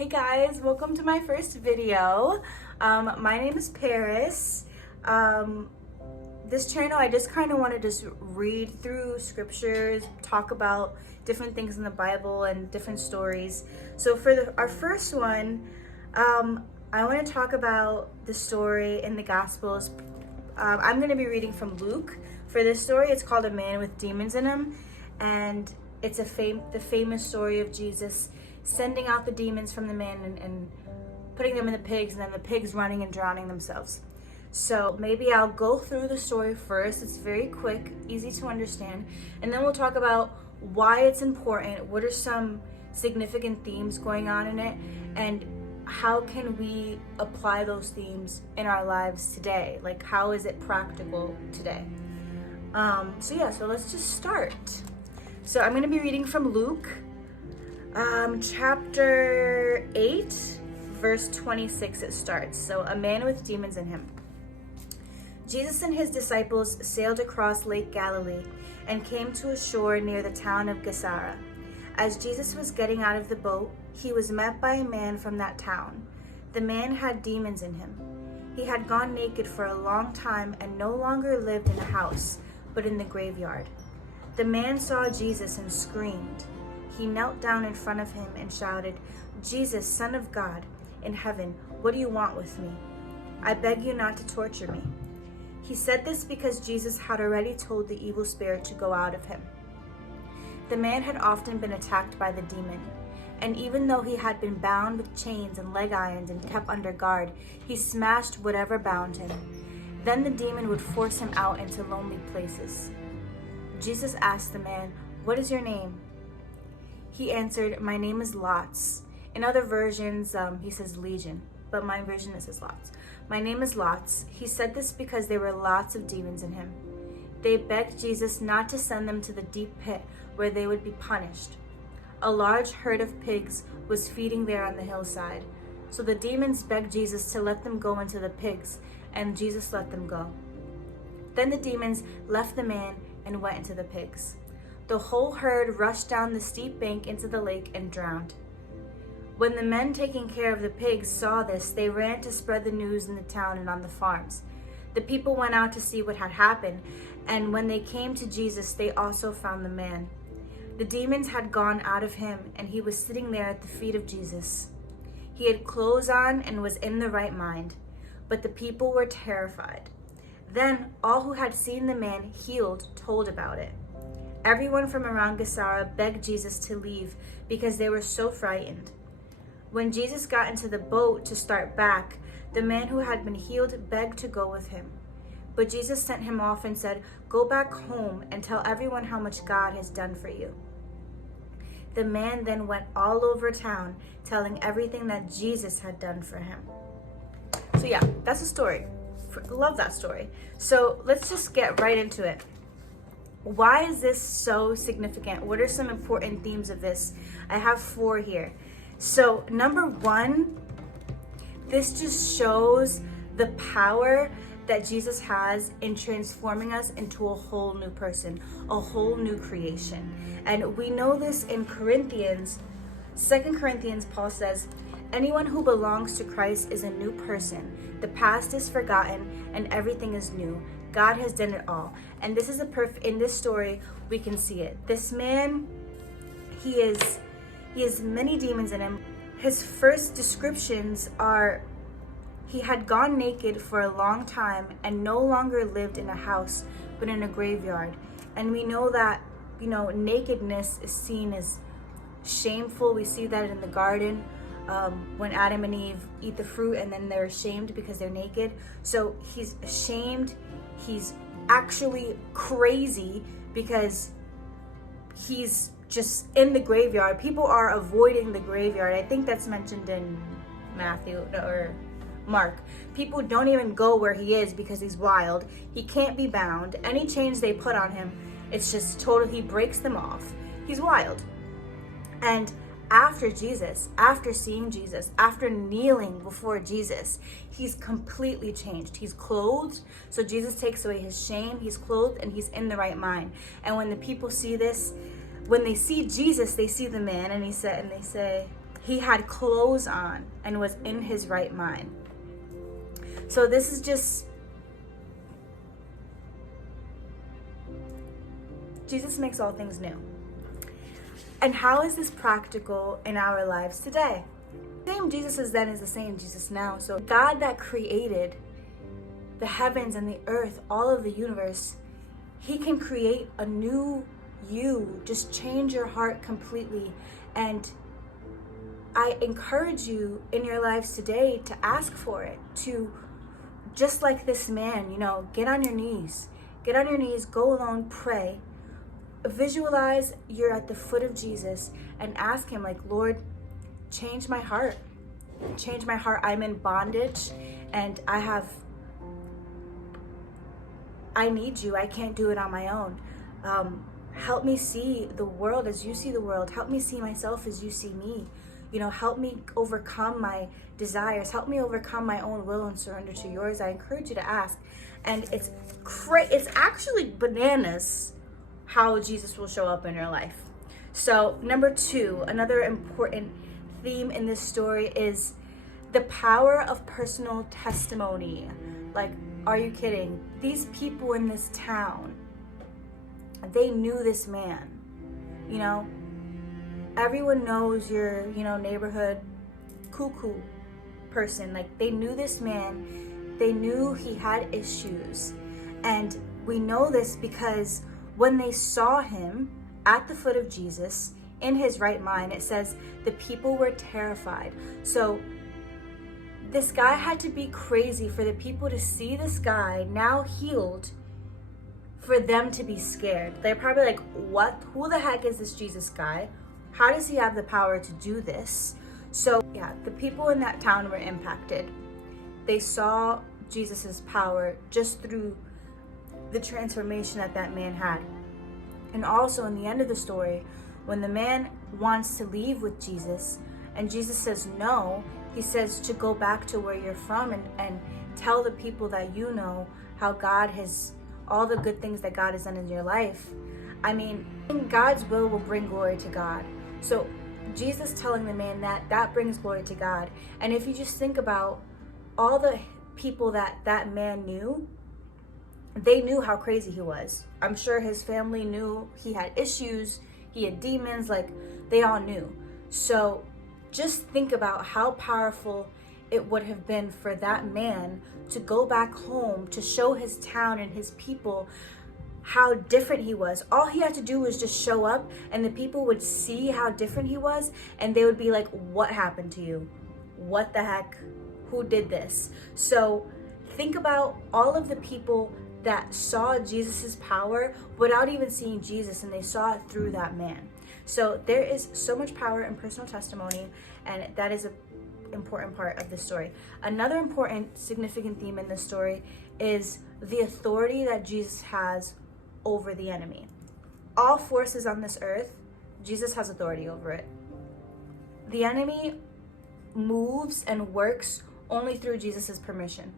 Hey guys, welcome to my first video. My name is Paris. This channel, I just kind of want to just read through scriptures, talk about different things in the Bible and different stories. So for our first one, I want to talk about the story in the Gospels. I'm going to be reading from Luke. For this story, it's called A Man with Demons in Him, and it's the famous story of Jesus sending out the demons from the man and putting them in the pigs, and then the pigs running and drowning themselves. So maybe I'll go through the story first. It's very quick, easy to understand, and then we'll talk about why it's important, what are some significant themes going on in it, and how can we apply those themes in our lives today? Like, how is it practical today? So let's just start. So I'm going to be reading from Luke, chapter 8, verse 26 it starts. So, a man with demons in him. Jesus and his disciples sailed across Lake Galilee and came to a shore near the town of Gennesaret. As Jesus was getting out of the boat, he was met by a man from that town. The man had demons in him. He had gone naked for a long time and no longer lived in a house, but in the graveyard. The man saw Jesus and screamed. He knelt down in front of him and shouted, "Jesus, Son of God, in heaven, what do you want with me? I beg you not to torture me." He said this because Jesus had already told the evil spirit to go out of him. The man had often been attacked by the demon, and even though he had been bound with chains and leg irons and kept under guard, he smashed whatever bound him. Then the demon would force him out into lonely places. Jesus asked the man, "What is your name?" He answered, "My name is Lots." In other versions, he says Legion, but my version it says Lots. "My name is Lots." He said this because there were lots of demons in him. They begged Jesus not to send them to the deep pit where they would be punished. A large herd of pigs was feeding there on the hillside. So the demons begged Jesus to let them go into the pigs, and Jesus let them go. Then the demons left the man and went into the pigs. The whole herd rushed down the steep bank into the lake and drowned. When the men taking care of the pigs saw this, they ran to spread the news in the town and on the farms. The people went out to see what had happened, and when they came to Jesus, they also found the man. The demons had gone out of him, and he was sitting there at the feet of Jesus. He had clothes on and was in the right mind, but the people were terrified. Then all who had seen the man healed told about it. Everyone from around Gennesaret begged Jesus to leave because they were so frightened. When Jesus got into the boat to start back, the man who had been healed begged to go with him. But Jesus sent him off and said, "Go back home and tell everyone how much God has done for you." The man then went all over town, telling everything that Jesus had done for him. So yeah, that's a story. Love that story. So let's just get right into it. Why is this so significant? What are some important themes of this? I have 4 here. So number 1, this just shows the power that Jesus has in transforming us into a whole new person, a whole new creation. And we know this in Corinthians, 2 Corinthians, Paul says, "Anyone who belongs to Christ is a new person. The past is forgotten and everything is new. God has done it all." And this is in this story, we can see it. This man, he has many demons in him. His first descriptions are, he had gone naked for a long time and no longer lived in a house, but in a graveyard. And we know that, nakedness is seen as shameful. We see that in the garden. When Adam and Eve eat the fruit and then they're ashamed because they're naked. So he's ashamed. He's actually crazy because he's just in the graveyard. People are avoiding the graveyard. I think that's mentioned in Matthew or Mark. People don't even go where he is because he's wild. He can't be bound. Any chains they put on him, it's just total, he breaks them off. He's wild. And after seeing Jesus, after kneeling before Jesus, he's completely changed. He's clothed, so Jesus takes away his shame. He's clothed and he's in the right mind. And when the people see this, when they see Jesus, they see the man, and they say, He had clothes on and was in his right mind. So this is just, Jesus makes all things new. And how is this practical in our lives today? The same Jesus as then is the same Jesus now. So God that created the heavens and the earth, all of the universe, he can create a new you. Just change your heart completely. And I encourage you in your lives today to ask for it, to, just like this man, get on your knees. Get on your knees, go alone, pray. Visualize you're at the foot of Jesus and ask him, like, Lord, change my heart. Change my heart. I'm in bondage and I need you. I can't do it on my own. Help me see the world as you see the world. Help me see myself as you see me. Help me overcome my desires. Help me overcome my own will and surrender to yours. I encourage you to ask. And it's actually bananas how Jesus will show up in your life. So number 2, another important theme in this story is the power of personal testimony. Like, are you kidding? These people in this town, they knew this man. Everyone knows your, neighborhood cuckoo person. Like, they knew this man. They knew he had issues. And we know this because when they saw him at the foot of Jesus in his right mind, it says the people were terrified. So this guy had to be crazy for the people to see this guy now healed, for them to be scared. They're probably like, what? Who the heck is this Jesus guy? How does he have the power to do this? So yeah, the people in that town were impacted. They saw Jesus's power just through the transformation that man had. And also in the end of the story, when the man wants to leave with Jesus and Jesus says no, he says to go back to where you're from and tell the people that you know how God has, all the good things that God has done in your life. I mean, God's will bring glory to God. So Jesus telling the man that brings glory to God. And if you just think about all the people that man knew, they knew how crazy he was. I'm sure his family knew he had issues, he had demons, like they all knew. So just think about how powerful it would have been for that man to go back home, to show his town and his people how different he was. All he had to do was just show up and the people would see how different he was and they would be like, what happened to you? What the heck? Who did this? So think about all of the people that saw Jesus's power without even seeing Jesus, and they saw it through that man. So there is so much power in personal testimony, and that is an important part of the story. Another important, significant theme in this story is the authority that Jesus has over the enemy. All forces on this earth, Jesus has authority over it. The enemy moves and works only through Jesus's permission.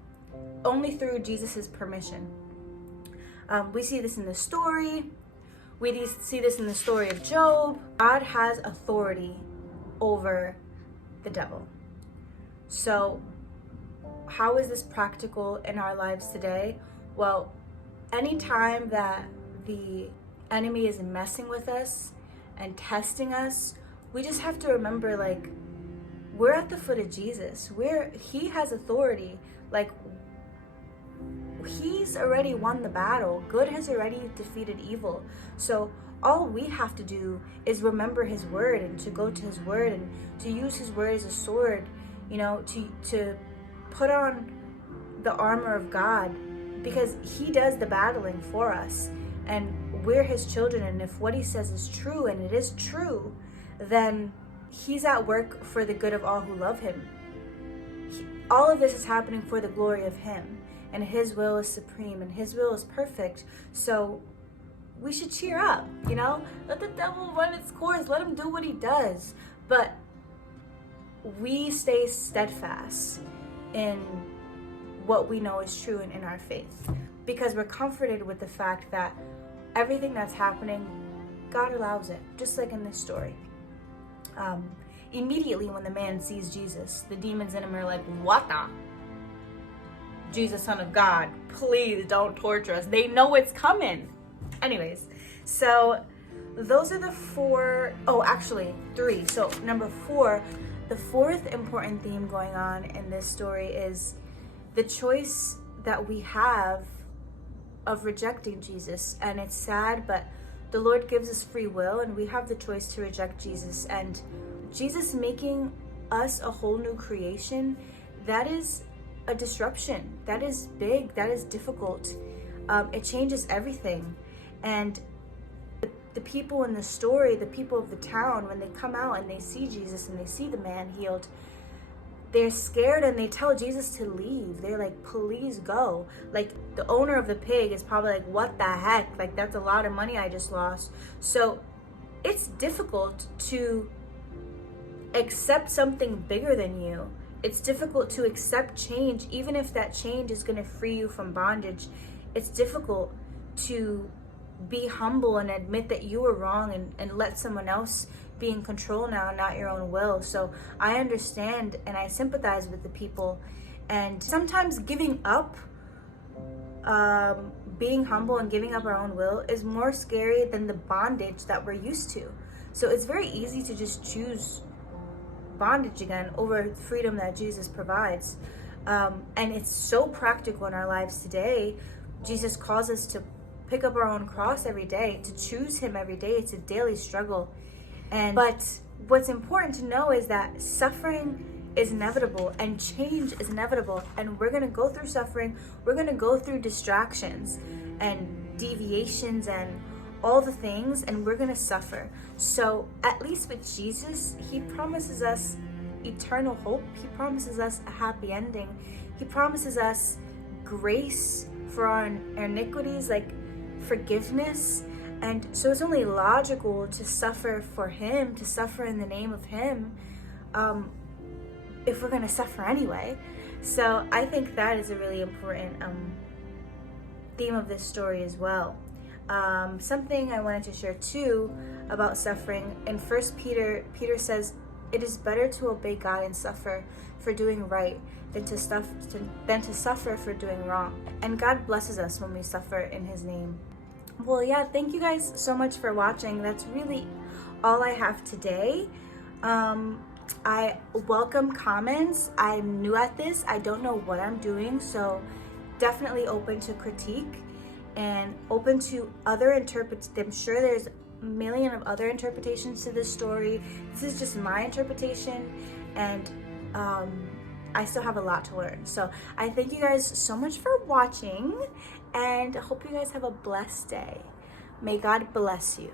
Only through Jesus's permission. We see this in the story. We see this in the story of Job. God has authority over the devil. So how is this practical in our lives today? Well, anytime that the enemy is messing with us and testing us, we just have to remember, like, we're at the foot of Jesus. He has authority. Like, he's already won the battle. Good has already defeated evil. So all we have to do is remember his word and to go to his word and to use his word as a sword, to put on the armor of God, because he does the battling for us and we're his children. And if what he says is true, and it is true, then he's at work for the good of all who love him. All of this is happening for the glory of him, and his will is supreme and his will is perfect. So we should cheer up, let the devil run its course, let him do what he does, but we stay steadfast in what we know is true and in our faith, because we're comforted with the fact that everything that's happening, God allows it, just like in this story. immediately when the man sees Jesus, the demons in him are like, what the? Jesus, Son of God, please don't torture us. They know it's coming. Anyways, so those are the four, oh, actually 3. So number 4, the fourth important theme going on in this story is the choice that we have of rejecting Jesus. And it's sad, but the Lord gives us free will and we have the choice to reject Jesus. And Jesus making us a whole new creation, that is a disruption. That is big. That is difficult. It changes everything. And the people in the story, the people of the town, when they come out and they see Jesus and they see the man healed, they're scared and they tell Jesus to leave. They're like, please go. Like, the owner of the pig is probably like, what the heck? Like, that's a lot of money I just lost. So it's difficult to accept something bigger than you. It's difficult to accept change, even if that change is going to free you from bondage. It's difficult to be humble and admit that you were wrong and let someone else be in control now, not your own will. So I understand and I sympathize with the people. And sometimes giving up, being humble and giving up our own will is more scary than the bondage that we're used to. So it's very easy to just choose bondage again over the freedom that Jesus provides. And it's so practical in our lives today. Jesus calls us to pick up our own cross every day, to choose him every day. It's a daily struggle. But what's important to know is that suffering is inevitable and change is inevitable. And we're going to go through suffering. We're going to go through distractions and deviations and all the things, and we're going to suffer. So at least with Jesus, he promises us eternal hope. He promises us a happy ending. He promises us grace for our iniquities, like forgiveness. And so it's only logical to suffer for him, to suffer in the name of him, if we're going to suffer anyway. So I think that is a really important theme of this story as well. Something I wanted to share too about suffering. In 1 Peter, Peter says, it is better to obey God and suffer for doing right than to suffer for doing wrong. And God blesses us when we suffer in his name. Well, yeah, thank you guys so much for watching. That's really all I have today. I welcome comments. I'm new at this. I don't know what I'm doing, so definitely open to critique and open to other I'm sure there's a million of other interpretations to this story. This is just my interpretation, and I still have a lot to learn. So I thank you guys so much for watching, and I hope you guys have a blessed day. May God bless you.